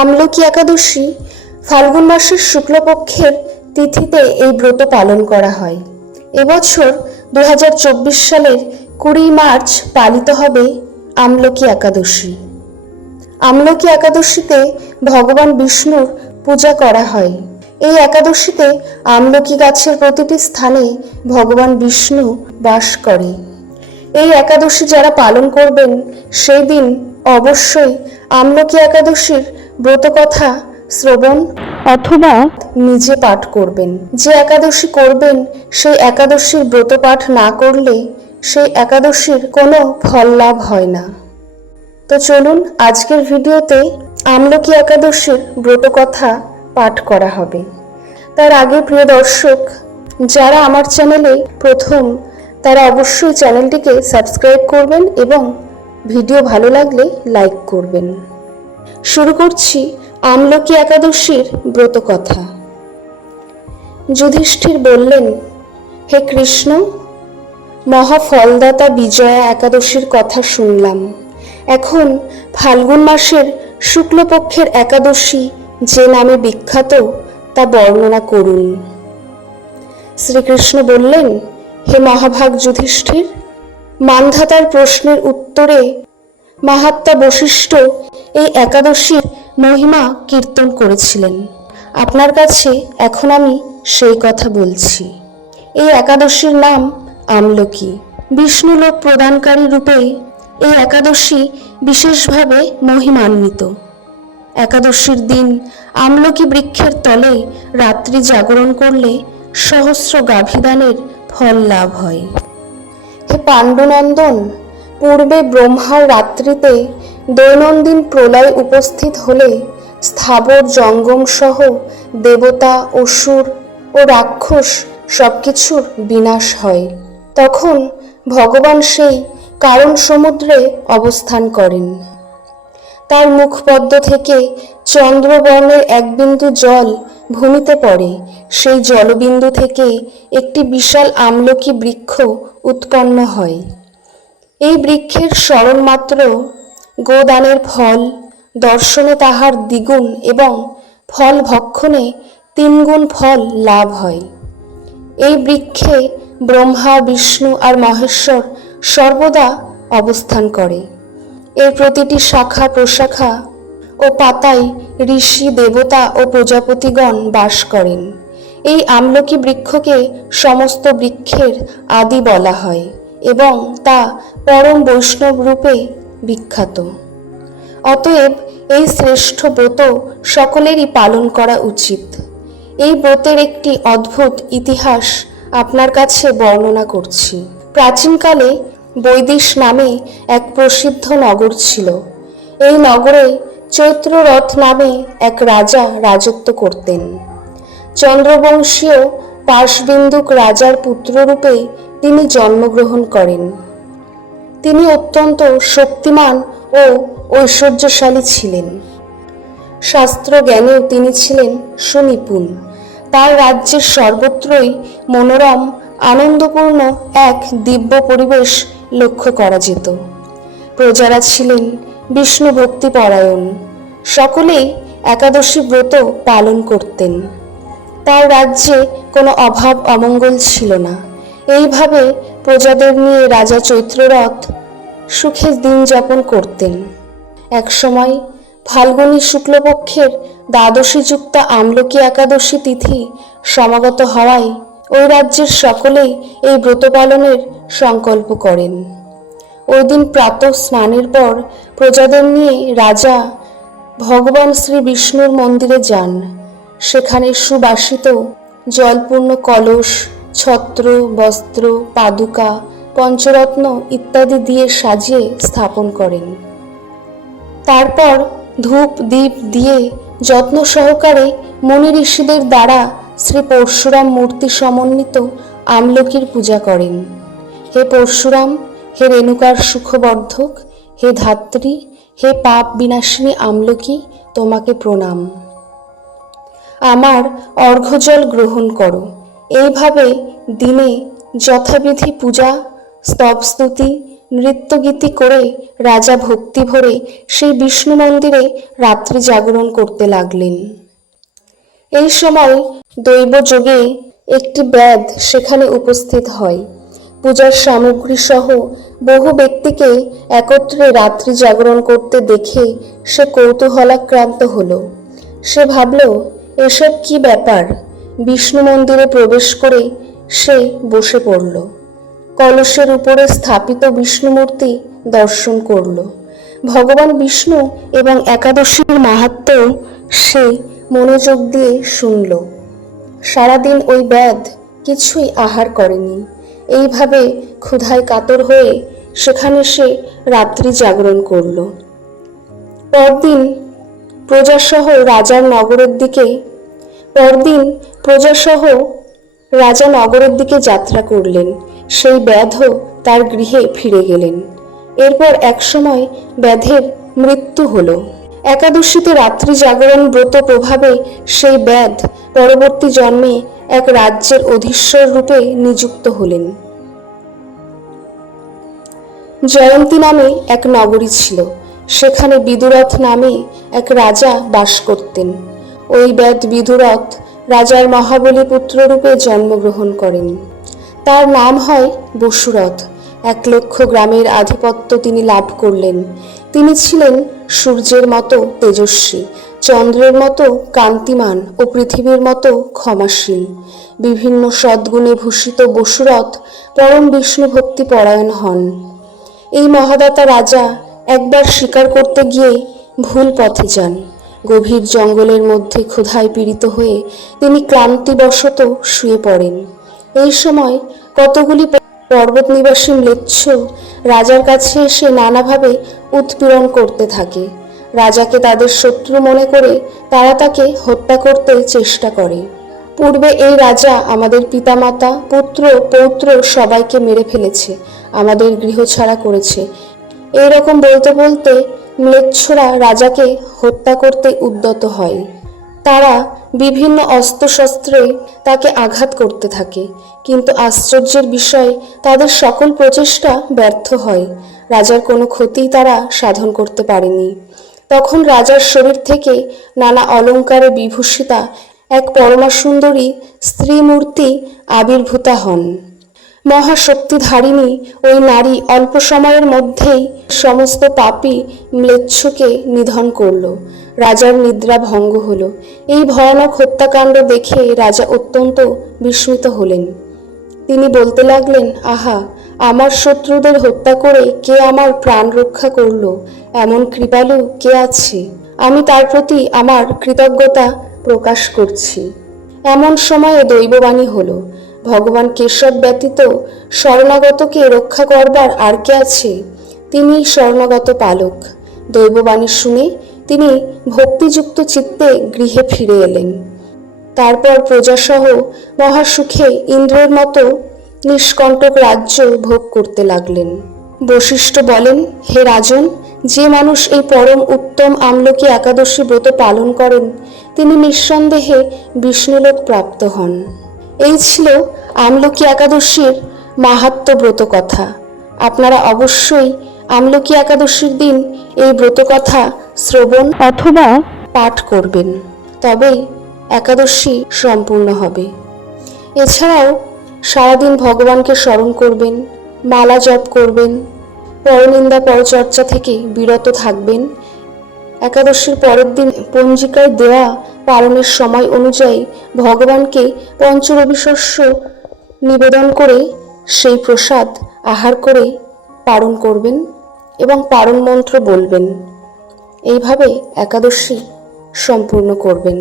আমলকি একাদশী ফাল্গুন মাসের শুক্লপক্ষের তিথিতে এই ব্রত পালন করা হয়। এবছর 2024 সালের 20 মার্চ পালিত হবে আমলকি একাদশী। আমলকি একাদশীতে ভগবান বিষ্ণুর পূজা করা হয়। এই একাদশীতে আমলকি গাছের প্রতিটি স্থানে ভগবান বিষ্ণু বাস করে। এই একাদশী যারা পালন করবেন সেই দিন অবশ্যই আমলকি একাদশীর ব্রতকথা শ্রবণ অথবা নিজে পাঠ করবেন। যে একাদশী করবেন সেই একাদশীর ব্রত পাঠ না করলে সেই একাদশীর কোনো ফল লাভ হয় না। তো চলুন আজকের ভিডিওতে আমলকি একাদশীর ব্রতকথা পাঠ করা হবে। তার আগে প্রিয় দর্শক, যারা আমার চ্যানেলে প্রথম তারা অবশ্যই চ্যানেলটিকে সাবস্ক্রাইব করবেন এবং ভিডিও ভালো লাগলে লাইক করবেন। শুরু করছি আমলকি একাদশীর ব্রতকথা। যুধিষ্ঠির বললেন, হে কৃষ্ণ, মহাফলদাতা বিজয়া একাদশীর কথা শুনলাম। এখন ফাল্গুন মাসের শুক্লপক্ষের একাদশী যে নামে বিখ্যাত তা বর্ণনা করুন। শ্রীকৃষ্ণ বললেন, হে মহাভাগ যুধিষ্ঠির, মান্ধাতার প্রশ্নের উত্তরে মহাত্মা বশিষ্ঠ এই একাদশীর মহিমা কীর্তন করেছিলেন। আপনার কাছে এখন আমি সেই কথা বলছি। এই একাদশীর নাম আমলকি। বিষ্ণুলোক প্রদানকারী রূপে এই একাদশী বিশেষভাবে মহিমান্বিত। একাদশীর দিন আমলকি বৃক্ষের তলে রাত্রি জাগরণ করলে সহস্র গাভীদানের ফল লাভ হয়। হে পাণ্ডুনন্দন, পূর্বে ব্রহ্মার রাত্রিতে দৈনন্দিন প্রলয় উপস্থিত হলে স্থাবর জঙ্গম সহ দেবতা, অসুর ও রাক্ষস সবকিছুর বিনাশ হয়। তখন ভগবান সেই কারণ সমুদ্রে অবস্থান করেন। তার মুখপদ্ম থেকে চন্দ্রবর্ণের এক বিন্দু জল ভূমিতে পড়ে। সেই জলবিন্দু থেকে একটি বিশাল আমলকি বৃক্ষ উৎপন্ন হয়। এই বৃক্ষের স্মরণ মাত্র গোদানের ফল, দর্শনে তাহার দ্বিগুণ এবং ফল ভক্ষণে 3 গুণ ফল লাভ হয়। এই বৃক্ষে ব্রহ্মা, বিষ্ণু আর মহেশ্বর সর্বদা অবস্থান করে। এর প্রতিটি শাখা প্রশাখা ও পাতায় ঋষি, দেবতা ও প্রজাপতিগণ বাস করেন। এই আমলকি বৃক্ষকে সমস্ত বৃক্ষের আদি বলা হয় এবং তা পরম বৈষ্ণব রূপে বিখ্যাত। অতএব এই শ্রেষ্ঠ ব্রত সকলেরই পালন করা উচিত। এই ব্রতের একটি অদ্ভুত ইতিহাস আপনার কাছে বর্ণনা করছি। প্রাচীনকালে বৈদিশ নামে এক প্রসিদ্ধ নগর ছিল। এই নগরে চৈত্ররথ নামে এক রাজা রাজত্ব করতেন। চন্দ্রবংশীয় পাশবিন্দুক রাজার পুত্ররূপে তিনি জন্মগ্রহণ করেন। তিনি অত্যন্ত শক্তিমান ও ঐশ্বর্যশালী ছিলেন। শাস্ত্র জ্ঞানেও তিনি ছিলেন সুনিপুণ। তার রাজ্যের সর্বত্রই মনোরম আনন্দপূর্ণ এক দিব্য পরিবেশ লক্ষ্য করা যেত। প্রজারা ছিলেন বিষ্ণু ভক্তিপরায়ণ। সকলেই একাদশী ব্রত পালন করতেন। তার রাজ্যে কোনো অভাব অমঙ্গল ছিল না। এইভাবে প্রজাদের নিয়ে রাজা চৈত্ররথ সুখে দিন যাপন করতেন। একসময় ফাল্গুনী শুক্লপক্ষের দ্বাদশীযুক্ত আমলকি একাদশী তিথি সমাগত হওয়ায় ওই রাজ্যের সকলেই এই ব্রত পালনের সংকল্প করেন। ওই দিন প্রাতঃ স্নানের পর প্রজাদের নিয়ে রাজা ভগবান শ্রী বিষ্ণুর মন্দিরে যান। সেখানে সুবাসিত জলপূর্ণ কলস, ছত্র, বস্ত্র, পাদুকা, পঞ্চরত্ন ইত্যাদি দিয়ে সাজিয়ে স্থাপন করেন। তারপর ধূপ দীপ দিয়ে যত্ন সহকারে মুনি ঋষিদের দ্বারা শ্রী পরশুরাম মূর্তি সমন্বিত আমলকির পূজা করেন। হে পরশুরাম, হে রেণুকার সুখবর্ধক, হে ধাত্রী, হে পাপ বিনাশিনী আমলকি, তোমাকে প্রণাম। আমার অর্ঘ্যজল গ্রহণ করো। এইভাবে দিনে যথাবিধি পূজা, স্তবস্তুতি, নৃত্যগীতি করে রাজা ভক্তি ভরে সেই বিষ্ণু মন্দিরে রাত্রি জাগরণ করতে লাগলেন। এই সময় দৈবযোগে একটি ব্যাধ সেখানে উপস্থিত হয়। পূজার সামগ্রী সহ বহু ব্যক্তিকে একত্রে রাত্রি জাগরণ করতে দেখে সে কৌতূহলাক্রান্ত হলো। সে ভাবল, এসব কি ব্যাপার? বিষ্ণু মন্দিরে প্রবেশ করে সে বসে পড়ল। কলসের উপরে স্থাপিত বিষ্ণু মূর্তি দর্শন করল। ভগবান বিষ্ণু এবং একাদশীর মাহাত্ম্য সে মনোযোগ দিয়ে শুনল। সারাদিন ওই ব্যাধ কিছুই আহার করেনি। এইভাবে ক্ষুধায় কাতর হয়ে সেখানে সে রাত্রি জাগরণ করল। পরদিন প্রজাসহ রাজা নগরের দিকে যাত্রা করলেন। সেই ব্যাধও তার গৃহে ফিরে গেলেন। এরপর একসময় ব্যাধের মৃত্যু হলো। একাদশীতে রাত্রি জাগরণ ব্রত প্রভাবে সেই ব্যাধ পরবর্তী জন্মে এক রাজ্যের অধীশ্বর রূপে নিযুক্ত হলেন। জয়ন্তী নামে এক নগরী ছিল। সেখানে বিদুরথ নামে এক রাজা বাস করতেন। ওই ব্যাধ বিদুরথ রাজার মহাবলী পুত্র রূপে জন্মগ্রহণ করেন। তার নাম হয় বসুরথ। 1,00,000 গ্রামের আধিপত্য তিনি লাভ করলেন। তিনি ছিলেন সূর্যের মতো তেজস্বী, চন্দ্রের মতো কান্তিমান ও পৃথিবীর মতো ক্ষমাশীল। বিভিন্ন সদ্গুণে ভূষিত বসুরথ পরম বিষ্ণু ভক্তি পরায়ণ হন। এই মহাদাতা রাজা একবার শিকার করতে গিয়ে ভুল পথে যান। গভীর জঙ্গলের মধ্যে ক্ষুধায় পীড়িত হয়ে তিনি ক্লান্তিবশত শুয়ে পড়েন। এই সময় কতগুলি পর্বত নিবাসী ম্লেচ্ছ রাজার কাছে এসে নানাভাবে উৎপীড়ন করতে থাকে। রাজাকে তাদের শত্রু মনে করে তারা তাকে হত্যা করতে চেষ্টা করে। পূর্বে এই রাজা আমাদের পিতামাতা, পুত্র, পৌত্র সবাইকে মেরে ফেলেছে, আমাদের গৃহ ছাড়া করেছে। এইরকম বলতে বলতে ম্লেচ্ছরা রাজাকে হত্যা করতে উদ্যত হয়। তারা বিভিন্ন অস্ত্রশস্ত্রে তাকে আঘাত করতে থাকে, কিন্তু আশ্চর্যের বিষয় তাদের সকল প্রচেষ্টা ব্যর্থ হয়। রাজার কোনো ক্ষতি তারা সাধন করতে পারেনি। তখন রাজার শরীর থেকে নানা অলঙ্কারে বিভূষিতা এক পরমা সুন্দরী স্ত্রী মূর্তি আবির্ভূতা হন। মহাশক্তিধারিণী ওই নারী অল্প সময়ের মধ্যেই সমস্ত পাপী ম্লেচ্ছকে নিধন করল। রাজার নিদ্রা ভঙ্গ হল। এই ভয়ানক হত্যাকাণ্ড দেখে রাজা অত্যন্ত বিস্মিত হলেন। তিনি বলতে লাগলেন, আহা, আমার শত্রুদের হত্যা করে কে আমার প্রাণ রক্ষা করল? এমন কৃপালু কে আছে? আমি তার প্রতি আমার কৃতজ্ঞতা প্রকাশ করছি। এমন সময়ে দৈববাণী হলো, ভগবান কেশব ব্যতীত শরণাগতকে রক্ষা করবার আর কে আছে? তিনি শরণাগত পালক। দৈববাণী শুনে তিনি ভক্তিযুক্ত চিত্তে গৃহে ফিরে এলেন। তারপর প্রজাসহ মহাসুখে ইন্দ্রের মতো নিষ্কণ্টক রাজ্য ভোগ করতে লাগলেন। বশিষ্ঠ বলেন, হে রাজন, যে মানুষ এই পরম উত্তম আমলকি একাদশী ব্রত পালন করেন তিনি নিঃসন্দেহে বিষ্ণুলোক প্রাপ্ত হন। এই ছিল আমলকি একাদশীর মাহাত্ম্য ব্রত কথা। আপনারা অবশ্যই আমলকি একাদশীর দিন এই ব্রত কথা শ্রবণ অথবা পাঠ করবেন, তবেই একাদশী সম্পূর্ণ হবে। এছাড়াও সারাদিন ভগবানকে স্মরণ করবেন, মালা জপ করবেন, পরনিন্দা পরচর্চা থেকে বিরত থাকবেন। একাদশীর পরের দিন পঞ্জিকায় দেওয়া পালনের সময় অনুযায়ী ভগবানকে পঞ্চরবি শস্য নিবেদন করে সেই প্রসাদ আহার করে পারণ করবেন এবং পারণ মন্ত্র বলবেন। এইভাবে একাদশী সম্পূর্ণ করবেন।